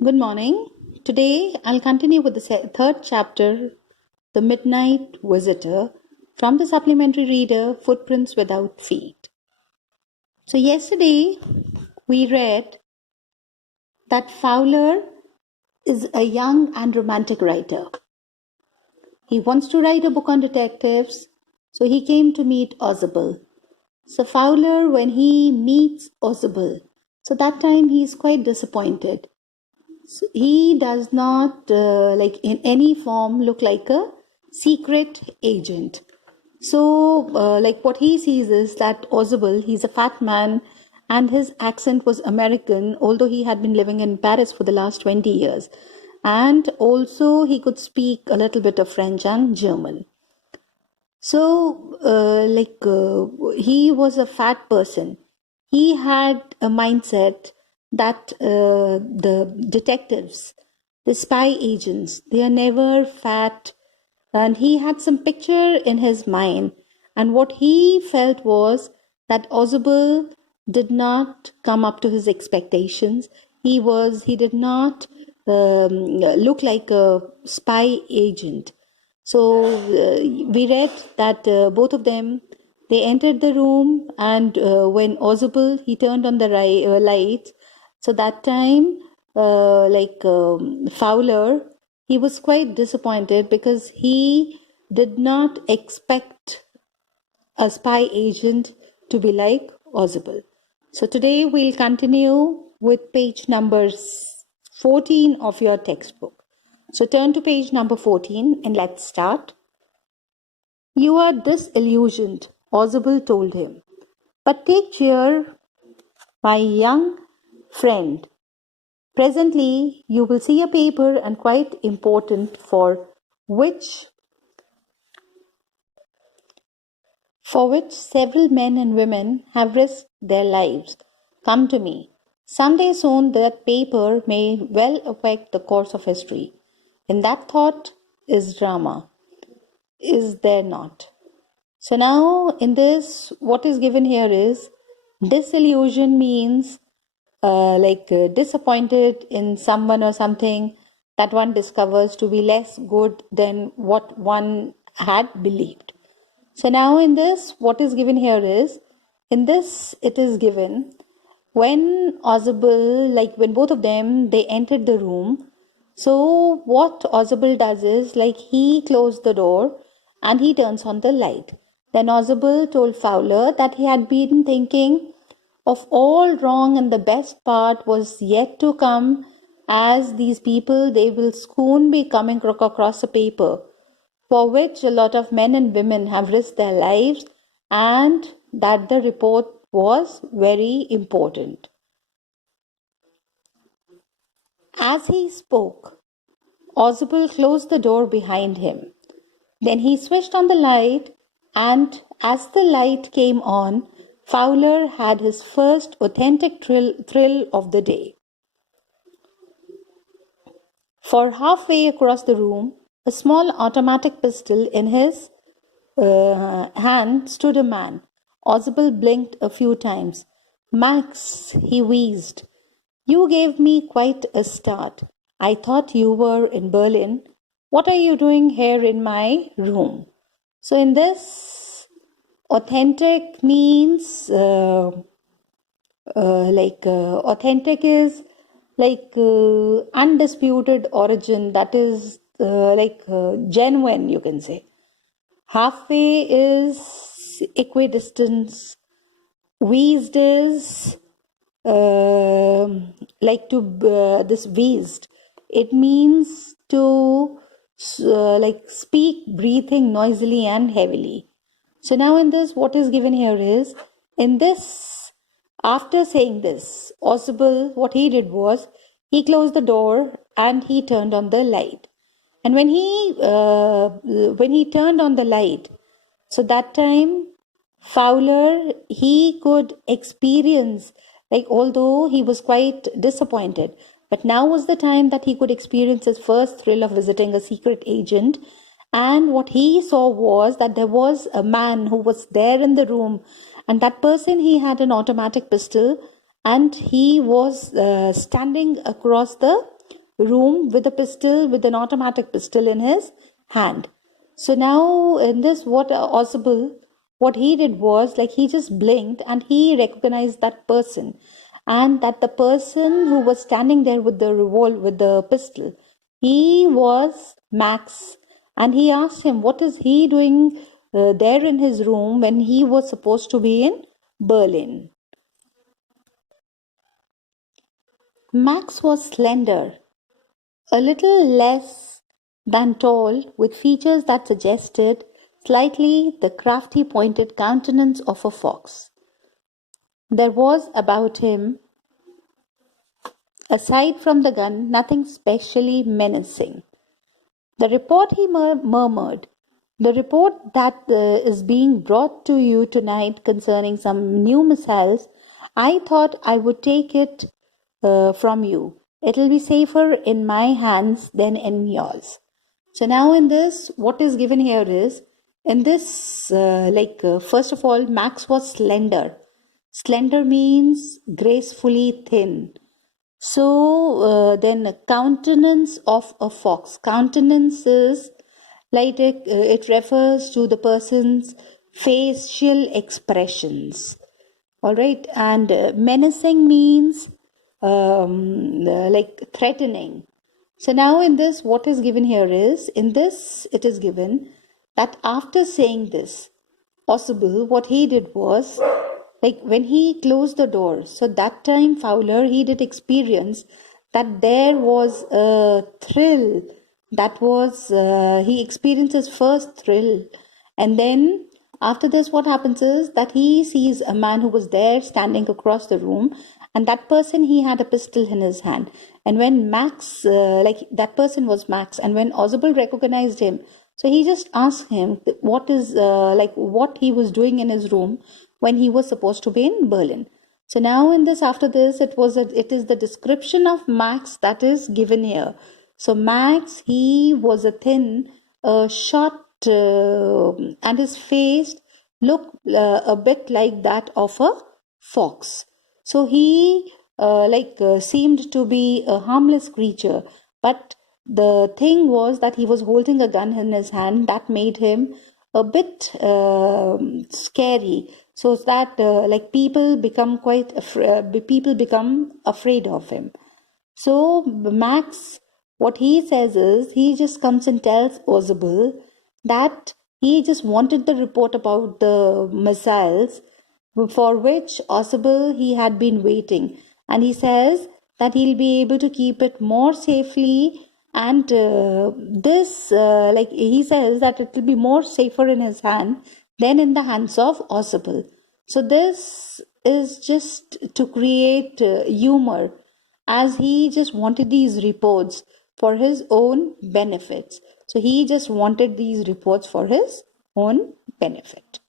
Good morning. Today I'll continue with the third chapter, The Midnight Visitor, from the supplementary reader Footprints Without Feet. So, yesterday we read that Fowler is a young and romantic writer. He wants to write a book on detectives, so he came to meet Ausable. So, Fowler, when he meets Ausable, so that time he is quite disappointed. So he does not, in any form, look like a secret agent. So, what he sees is that Ausable, he's a fat man, and his accent was American, although he had been living in Paris for the last 20 years. And also, he could speak a little bit of French and German. So, he was a fat person. He had a mindset that the detectives, the spy agents, they are never fat. And he had some picture in his mind. And what he felt was that Ausable did not come up to his expectations. He did not look like a spy agent. So we read that both of them, they entered the room, and when Ausable, he turned on the lights. So that time, Fowler, he was quite disappointed because he did not expect a spy agent to be like Ausable. So today we'll continue with page number 14 of your textbook. So turn to page number 14 and let's start. You are disillusioned, Ausable told him. But take cheer, my young friend. Presently, you will see a paper and quite important for which several men and women have risked their lives. Come to me. Someday soon that paper may well affect the course of history. In that thought is drama, is there not? So now in this, what is given here is disillusion means disappointed in someone or something that one discovers to be less good than what one had believed. So now in this, what is given here is, in this it is given when Ausable, when both of them, they entered the room. So what Ausable does is, he closed the door and he turns on the light. Then Ausable told Fowler that he had been thinking of all wrong and the best part was yet to come, as these people, they will soon be coming across a paper for which a lot of men and women have risked their lives, and that the report was very important. As he spoke, Ausable closed the door behind him. Then he switched on the light, and as the light came on, Fowler had his first authentic thrill of the day. For halfway across the room, a small automatic pistol in his hand stood a man. Ausable blinked a few times. Max, he wheezed. You gave me quite a start. I thought you were in Berlin. What are you doing here in my room? So in this, authentic means authentic is undisputed origin, that is genuine, you can say. Halfway is equidistance. Wheezed is this wheezed. It means to speak breathing noisily and heavily. So now in this, what is given here is, in this, after saying this, Ausable, what he did was, he closed the door and he turned on the light. And when he turned on the light, so that time Fowler, he could experience, although he was quite disappointed, but now was the time that he could experience his first thrill of visiting a secret agent. And what he saw was that there was a man who was there in the room, and that person, he had an automatic pistol, and he was standing across the room with a pistol, with an automatic pistol in his hand. So now in this, what what he did was, like, he just blinked and he recognized that person, and that the person who was standing there with the with the pistol, he was Max. And he asked him, what is he doing there in his room when he was supposed to be in Berlin? Max was slender, a little less than tall, with features that suggested slightly the crafty pointed countenance of a fox. There was about him, aside from the gun, nothing specially menacing. The report, he murmured, the report that is being brought to you tonight concerning some new missiles, I thought I would take it from you. It'll be safer in my hands than in yours. So now in this, what is given here is, in this, first of all, Max was slender. Slender means gracefully thin. So then countenance of a fox. Countenance is like it refers to the person's facial expressions. All right. And menacing means like threatening. So now in this, what is given here is, in this it is given that after saying this, possible, what he did was, like when he closed the door, so that time Fowler, he did experience that there was a thrill, that was, he experienced his first thrill. And then after this, what happens is that he sees a man who was there standing across the room, and that person, he had a pistol in his hand. And when Max, that person was Max, and when Ausable recognized him, so he just asked him what is, what he was doing in his room when he was supposed to be in Berlin. So now in this, after this, it is the description of Max that is given here. So Max, he was a thin, short, and his face looked a bit like that of a fox. So he seemed to be a harmless creature, but the thing was that he was holding a gun in his hand that made him a bit scary, so that people become afraid of him. So Max, what he says is, he just comes and tells Ausable that he just wanted the report about the missiles for which Ausable he had been waiting, and he says that he'll be able to keep it more safely, and he says that it will be more safer in his hand than in the hands of Ausable. So this is just to create humor, as he just wanted these reports for his own benefits. So he just wanted these reports for his own benefit.